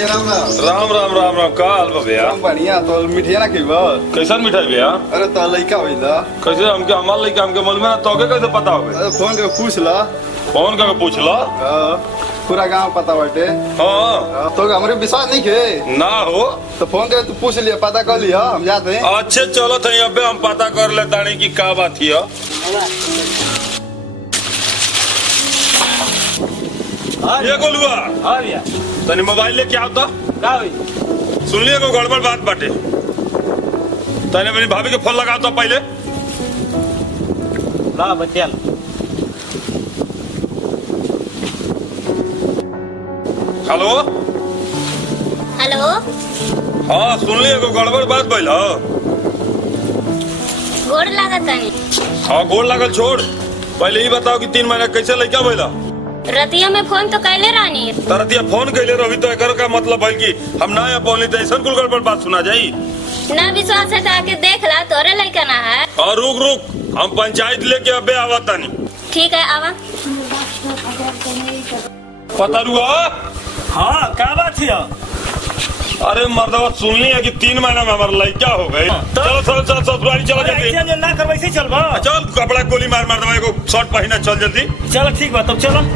भैया राम राम। राम राम राम राम का हाल बा भैया? बढ़िया। तो मिठाई ना खिबा? कैसन मिठाई भैया? अरे तो लइका होइला कैसे हमके हमार लइका हमके मालूम है ना, तोके कैसे पता होगे? अरे फोन करके पूछ ला। फोन करके पूछ लो। पूरा गांव पता बाटे। हाँ तो हमरे विश्वास नहीं के ना हो तो फोन करके तू पूछ लिया, पता कर लिया, हम जाते हैं। अच्छे चलो थे अबे हम पता कर ले तानी की का बात है। ये गोलुआ हाँ भैया तनी मोबाइल लेके आओ तो। का हुई? सुन लिया को गड़बड़ बात बाटे। तने अपनी भाभी के फोन लगाओ तो पहले। ला बच्चा हेलो हेलो। हाँ सुन लिया को गड़बड़ बात भइल। गोड़ लागत तानी। हाँ गोड़ लागल छोड़, पहले ही बताओ कि 3 महीना कैसे लइका भइला? रतिया में फोन तो कैले रानी। तरतिया फोन कैले रही तो एकर का मतलब है कि हम ना पौनी तो ऐसा कुल गड़बड़ बात सुना जाई। ना विश्वास है तो आके देख ला, तोरे लड़का ना है। और रुक हम पंचायत लेके अबे आवा तानी। ठीक है आवा। पता रुआ? हाँ का बात है? अरे मर्दवा सुन ली है कि 3 महीना में हमारा लड़का हो गए। चलो चलो चलो ससुराली चलो जल्दी। ऐसे ना कर वैसे चल बा। चल कपड़ा गोली मार मार दवा को शर्ट पहना चल जल्दी। चलो ठीक बा तब चलो।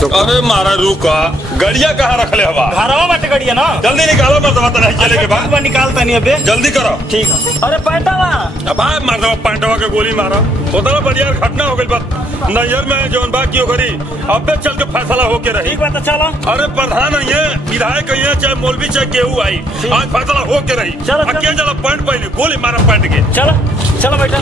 अरे मारा रुका, गड़िया कहाँ रख ले हवा? घरवा बाटे गड़िया ना। जल्दी निकालो मर्दवा तना चले के बाद। निकालता नहीं अबे। जल्दी करो। ठीक है। अरे पैंटावा अब आए मर्दवा पैंटवा के गोली मारा होता ना बढ़िया घटना हो गई। बस नैयर में जौन बात की करी अबे चल के फैसला होके रही। ठीक बात है चलो। अरे प्रधान है विधायक है चाहे मौलवी चाहे केहू आई, आज फैसला होके रही। चलो, चलो। अकेले जला पैंट पहने गोली मारा पैंट के। चलो चलो बेटा।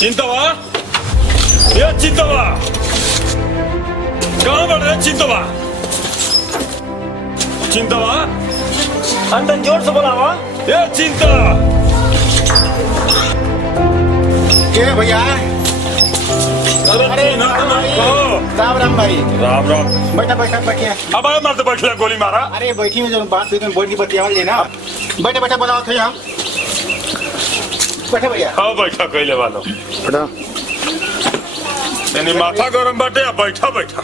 चिंतवा ये चिंतवा कहाँ बढ़ रहे? चिंतवा चिंतवा अंदर जोर से बोलावा। ये चिंता के भैया? अरे राम राम भाई। राम राम। बैठा बैठा बैठिए। अब आए मर्द बैठे गोली मारा। अरे बैठी में जो बात हुई बोल की बतियावल जी ना। बैठे बैठा बोलाओ थे हम। बैठे भैया। हाँ बैठा कैले वालों यानी माथा गरम बाटे। अब बैठा बैठा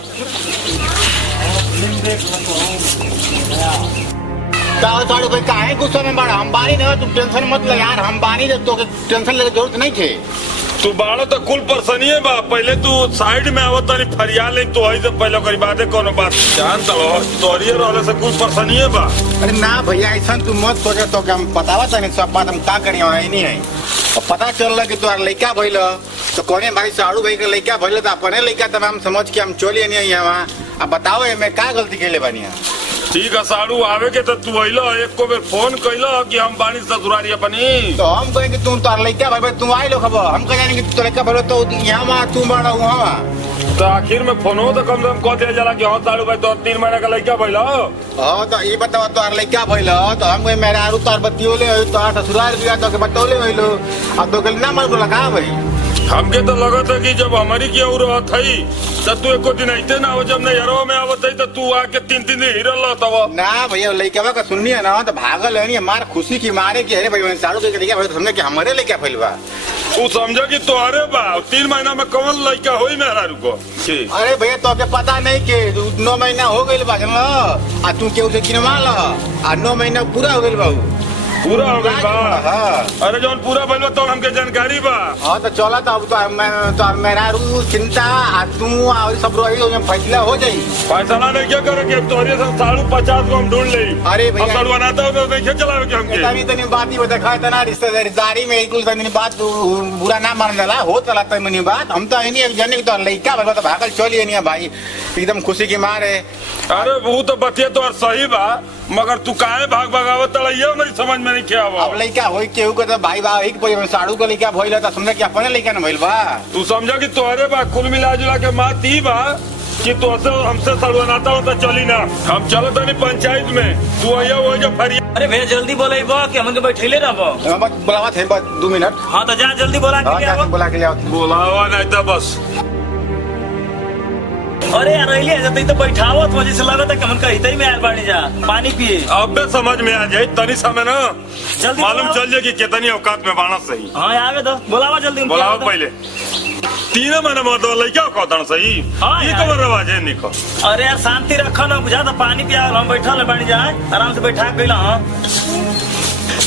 साढ़े भाई काहे गुस्सा में बड़ा? हम बानी ना, तू टेंशन मत ले यार। हम बानी तो टेंशन लेने की जरूरत नहीं थे। तू बाड़ो तो कुल परसनी है बा। पहले तू साइड में आवत तानी फरिया ले तो आई से पहले करी बातें कोनो बात जान तलो तोरिए रहले से कुल परसनी है बा। अरे ना भैया ऐसा तू मत सोचे तो हम बतावा तनी सब बात हम का करियो है नहीं है। और पता चलला कि तोर लइका भइल तो कोने भाई साड़ू भाई के लइका भइल तो अपने लइका तब हम समझ के हम चलिए नहीं यहाँ। अब बताओ मैं का गलती कैले बानी? ठीक है साड़ू आवे के तो तू अइलो एक को बेर फोन कइलो कि हम बानी ससुरारी अपनी। तो हम कहें कि तुम तोर लइका भाई तू आई लो खबर। हम कह जाने कि तोर लइका भइल तो यहाँ तू बड़ा वहाँ। तो आखिर में फोन हो तो कम से कम कह दिया जाला कि हाँ साड़ू भाई तो 3 महीना का लड़का भइलो। हाँ तो ये बताओ तोर लइका भइल तो हम कहे मेरा आरू तोर बतियोले तोर ससुराल भी तो बतौले भइलो। अब तो गल ना मर को लगा भाई। हमके तो लगत है कि जब हमारी की और रहत है तो तू एको दिन आते ना हो। जब नैहरवा में आवत है तो तू आके 3 दिन हिरल रहता। ना भैया लइका का सुननी है ना तो भागल है नहीं मार खुशी की मारे की। अरे भाई साड़ू के लइका भइल समझे कि हमारे लइका भइल बा। तू समझो कि तोहरे बा 3 महीना में कौन लड़का होई मेहरा रुको। अरे भैया तो के पता नहीं के 9 महीना हो गइल बा ना। आ तू के उसे किनवा ला आ 9 महीना पूरा हो गइल बा। पूरा हो गई बा। हाँ। अरे जौन पूरा भइल तो हमके जानकारी बा। हाँ तो चला तो अब तो मेरा रू चिंता आ तू और सब रही हो फैसला हो जाई। फैसला नहीं क्या करे कि तोहरे से 50 को हम ढूंढ ले। अरे भैया साड़ू बनाता हो तो नहीं चलावे के हमके। तभी तनी बात ही देखा है ना रिश्तेदारी में एक तनी बात बुरा ना मान जाला हो चला तनी बात। हम तो नहीं जाने तो लइका भइल तो भागल चलिए नहीं भाई एकदम खुशी की मारे। अरे वो तो बतिया तो सही बा मगर तू काहे भाग भगावत ये मेरी समझ में नहीं क्या हुआ। अब लइका होई केहू के तो भाई बा एक साड़ू के लइका भइल त समझ के अपने लइका न भइल बा। तू समझा कि तोहरे बा कुल मिला जुला के माँ ती बा कि तो हमसे सड़वनाता होता चली ना। हम चलो तनी पंचायत में, तू आया वो जो फरिया। अरे भैया जल्दी बोले कि हमके बैठेले रहबो। बुलावा थे बस 2 मिनट। हाँ तो जा जल्दी बोला के ले आओ। बुला के ले आओ। बुलावा नहीं था बस। अरे यार रही जब तो बैठावत मुझे से लगा था कि हमन कहीं ही में आयल बाड़ी जा पानी पिए। अब समझ में आ जाए तनी समय ना जल्दी मालूम चल जाए कि कितनी औकात में बाणा सही। हाँ आवे तो बुलावा जल्दी। बुलाओ पहले 3 महीना मर्द लड़का कहता सही। हाँ ये कबर रवाज है निको। अरे यार शांति रखो ना, बुझा था पानी पिया हम बैठल बाड़ी जाए आराम से बैठा गई। हाँ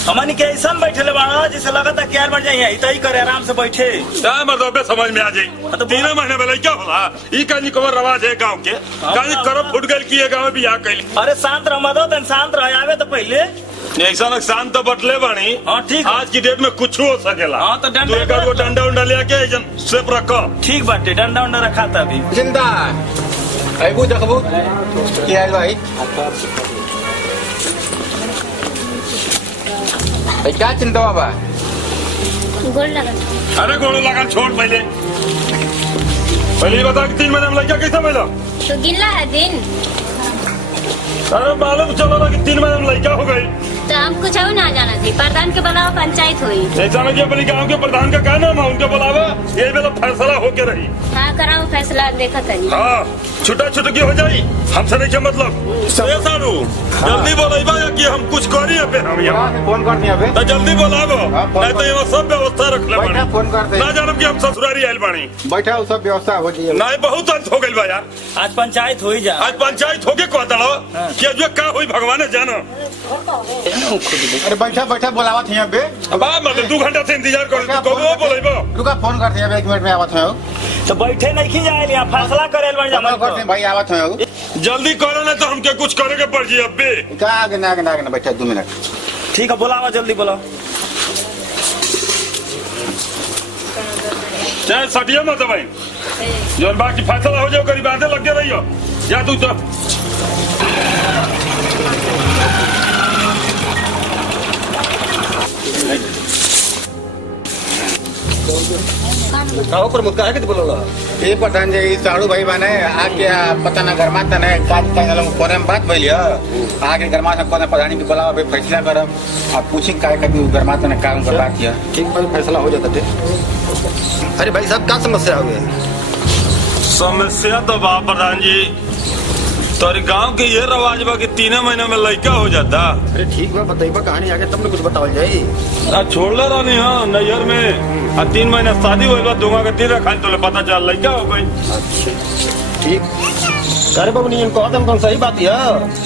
हमन के ऐसा बैठे बाड़ा जिसे लगा था क्या बढ़ जाए ही करे आराम से बैठे। मतलब समझ में आ जाए 3 महीने में लड़का होला ई कनी कबर रवाज है गाँव के। कहीं करब फुट गल किए गाँव भी आ कैली। अरे शांत रह दो तन शांत रह आवे तो पहले ऐसा शांत तो बटले बनी। हाँ ठीक आज की डेट में कुछ हो सकेला। हाँ तो डंडा उंडा लेके सेप रखो। ठीक बाटे डंडा उंडा रखा था अभी। चिंता अबू देखबू क्या है भाई क्या चिंता बाबा। गोल लगा। अरे गोड़ो लगा छोड़ पहले ये बता कि 3 महीने में लड़का कैसे मिला। तो गिल्ला है दिन। अरे मालूम चलो ना कि 3 महीने में लड़का हो गई। तो हम कुछ और ना जाना थी। प्रधान के बुलावा पंचायत हुई। ऐसा नहीं अपने गाँव के प्रधान का नाम है उनके बुलावा ये मेरा फैसला होके रही। हाँ कराओ फैसला देखा तनी। हाँ छुटा छुटकी हो जाई हमसे नहीं क्या मतलब। सारू जल्दी बोला कि हम कुछ करिए पे हम यहाँ फोन कर दिया तो जल्दी बोलाबो नहीं तो यहाँ सब व्यवस्था रख ले बैठा फोन कर दे ना जानब कि हम ससुरारी आयल बानी। बैठा सब व्यवस्था हो जाए। नहीं बहुत अंत हो गई बा यार। आज पंचायत हो ही जा। आज पंचायत होके कहता कि जो का हुई भगवान जानो। अरे बैठा बैठा बुलावा थे यहाँ पे। अब मतलब 2 घंटा से इंतजार कर बोलेबो। रुका फोन करते हैं 1 मिनट में आवत है। तो बैठे नहीं जाए यहाँ फैसला करे भाई आवत है। जल्दी करो ना तो हमके कुछ करे के पड़ जाए। अबे आगे ना बैठा 2 मिनट। ठीक है बुलावा जल्दी बुलाओ। चाहे सटिया मत भाई जो बाकी फैसला हो जाओ करीब बातें लगे रही हो या तू तो ये प्रधान जी साड़ू भाई बने आके पता ना गरमा तने कोने में बात भइल आगे गरमा से कोने प्रधानी के बुलावा भाई फैसला करब। आप पूछी काय कभी गरमा तने काम कर बात किया ठीक भाई फैसला हो जाता थे। अरे भाई साहब क्या समस्या हो गई। समस्या तो बा प्रधान जी तोरी गांव के ये रवाज बा कि 3 महीने में लड़का हो जाता। अरे ठीक बा बताइबा कहानी आगे तब ने कुछ बतावल जाई। छोड़ले रहनी हाँ नैयर में 3 महीने शादी हुई बा दूंगा के 3 रखा तो पता चल लड़का हो गई। अच्छा ठीक अरे बाबू नहीं कहता कौन सही बात है।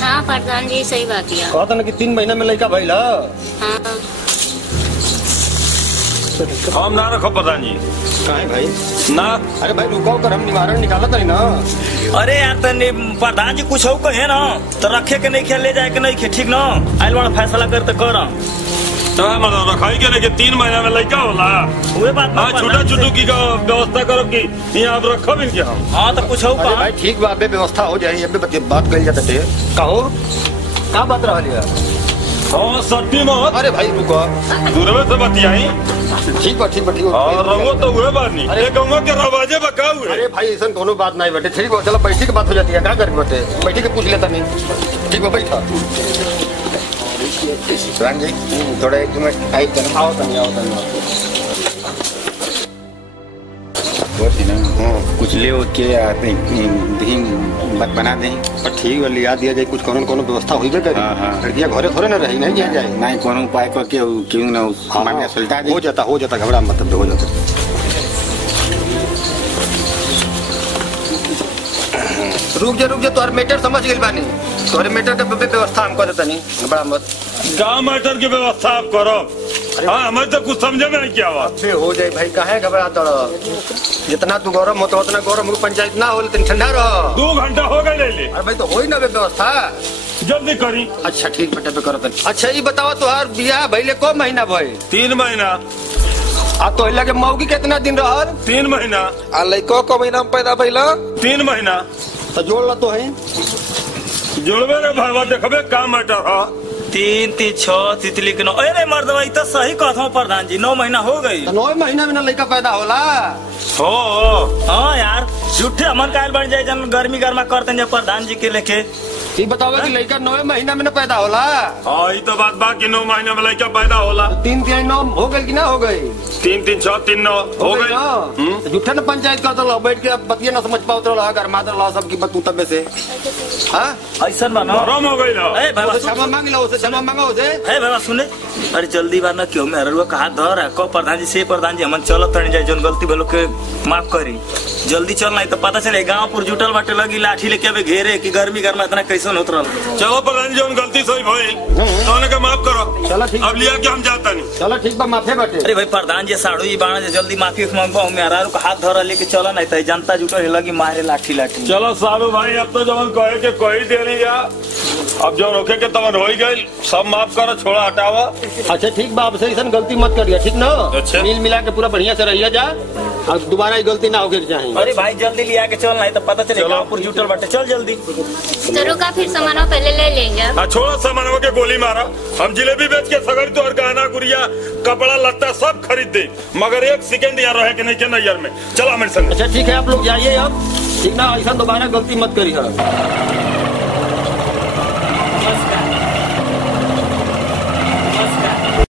हाँ प्रधान जी सही बात है। कहता ना कि 3 महीने में लड़का भइला। हाँ हम ना रखो प्रधान जी। काहे भाई ना अरे भाई रुको कर हम निवारण निकाला था ना। अरे यार तने प्रधान जी कुछ हो कहे ना तो रखे के नहीं खे ले जाए के नहीं खे ठीक ना आयल बड़ा फैसला कर तो कर मतलब रखाई के लेके 3 महीना में लड़का होला हुए बात। हाँ छुटा छुटू की व्यवस्था करो कि यहाँ आप रखो भी क्या हम। हाँ तो कुछ हो अरे भाई ठीक बा अबे व्यवस्था हो जाए अबे बात कर जाते थे कहो क्या बात रहा लिया। हाँ सट्टी मत। अरे भाई रुको दूरवे से बतियाई ठीक बा ठीक और रहो तो हुए बात नहीं। अरे कहूँगा कि रवाजे बका हुए। अरे भाई ऐसा कोनो बात नहीं बेटे ठीक बा चलो बैठी की बात हो जाती है क्या करें बेटे बैठी के पूछ लेता नहीं ठीक बा बैठा। प्रधान जी थोड़ा 1 मिनट आई आओ तनी कुछ ले के बात बना दें। ठीक है लिया दिया जाए कुछ कोनो व्यवस्था हुई करे। हाँ। लड़कियां घरे थोड़े ना रही नहीं जाए नहीं कोनो उपाय करके क्यों ना मान्य सुलटा दे। हो जाता घबरा मतलब हो जाता। रुक जा तोहर मैटर समझ गई बानी तोहरे मैटर के व्यवस्था हम कर देता नहीं बड़ा मत गाँव मैटर की व्यवस्था आप करो। हाँ हमें तो कुछ समझे में नहीं क्या बात हो जाए भाई काहे घबरा जितना तू गौरव हो तो उतना गौरव पंचायत ना हो लेकिन ठंडा रहो। 2 घंटा हो गए ले। अरे भाई तो हो ही ना व्यवस्था जल्दी करी। अच्छा ठीक बेटा पे करो। अच्छा ये बताओ तुहार बियाह भइले को महीना भइल। 3 महीना। आ तो लगे मौगी कितना दिन रहल। 3 महीना। आ लड़को को महीना में पैदा भइला 3 महीना। तो जोड़ ला तो है जोड़वे रे भाई देखबे का मैटर है 3 3 6 तितली के 9। अरे मर्दवा ई तो सही कहत प्रधान जी, 9 महीना हो गई। 9 महीना में ना लड़का पैदा होला। हो हाँ यार, झूठे हमन कायल बन जाए जन गर्मी गर्मा करते जब प्रधान जी के लेके। ठीक बताओ कि लड़का 9 महीना में ना पैदा होला। हाँ ये तो बात बा कि 9 महीने में लड़का पैदा होला। 3 3 9 हो गई कि ना हो गई? 3 3 6 3 9 हो गई। झूठे न पंचायत करता लो, बैठ के बतिया ना समझ पाओ तो घर मात्र लो सबकी बतू तबे से। हाँ ऐसा बनो गरम हो गई ना। ए बाबा क्षमा मांग लो उसे, क्षमा मांगा उसे। है बाबा सुने, अरे जल्दी बार ना क्यों मेहरुआ कहा धर है को प्रधान जी से प्रधान जी हमन चलो तनी जाए जोन गलती भेलो के माफ करी। जल्दी चल नहीं तो पता चले गांव पुर जुटल बाटे लगी लाठी लेके अबे घेरे कि गर्मी गर्मा इतना कैसन होत रहल। चलो प्रधान जी हम गलती सही भइल तो उन्हें माफ करो। चलो ठीक, अब लिया के हम जाता नहीं। चलो ठीक बा, माफे बाटे। अरे भाई प्रधान जी साड़ू जी बाणा जल्दी माफी मांगबो, मेहरारू का हाथ धर लेके चलो नहीं तो जनता जुटल लगी मारे लाठी लाठी। चलो सारू भाई अब तो जवन कहे के कोई देनी या अब जो रोके के तवन हो गई, सब माफ करो, छोड़ा हटावा। अच्छा ठीक बा, अब से ऐसा गलती मत करिए, ठीक ना? अच्छा। मिल मिला के पूरा बढ़िया से रहिए जा, और दोबारा ये गलती ना होके चाहिए। अरे भाई जल्दी लिया के चल नहीं तो पता चले गांव पुर जुटल बाटे। चल जल्दी। तो रुका, फिर सामान पहले ले लेंगे। छोड़ा सामान के गोली मारा, हम जिलेबी बेच के सगड़ी तो और गहना गुड़िया कपड़ा लत्ता सब खरीद दे, मगर 1 सेकंड यहाँ रहे के नहीं के नैयर में। चला मेरे संग। अच्छा ठीक है, आप लोग जाइए अब, ठीक ना? ऐसा दोबारा गलती मत करिए।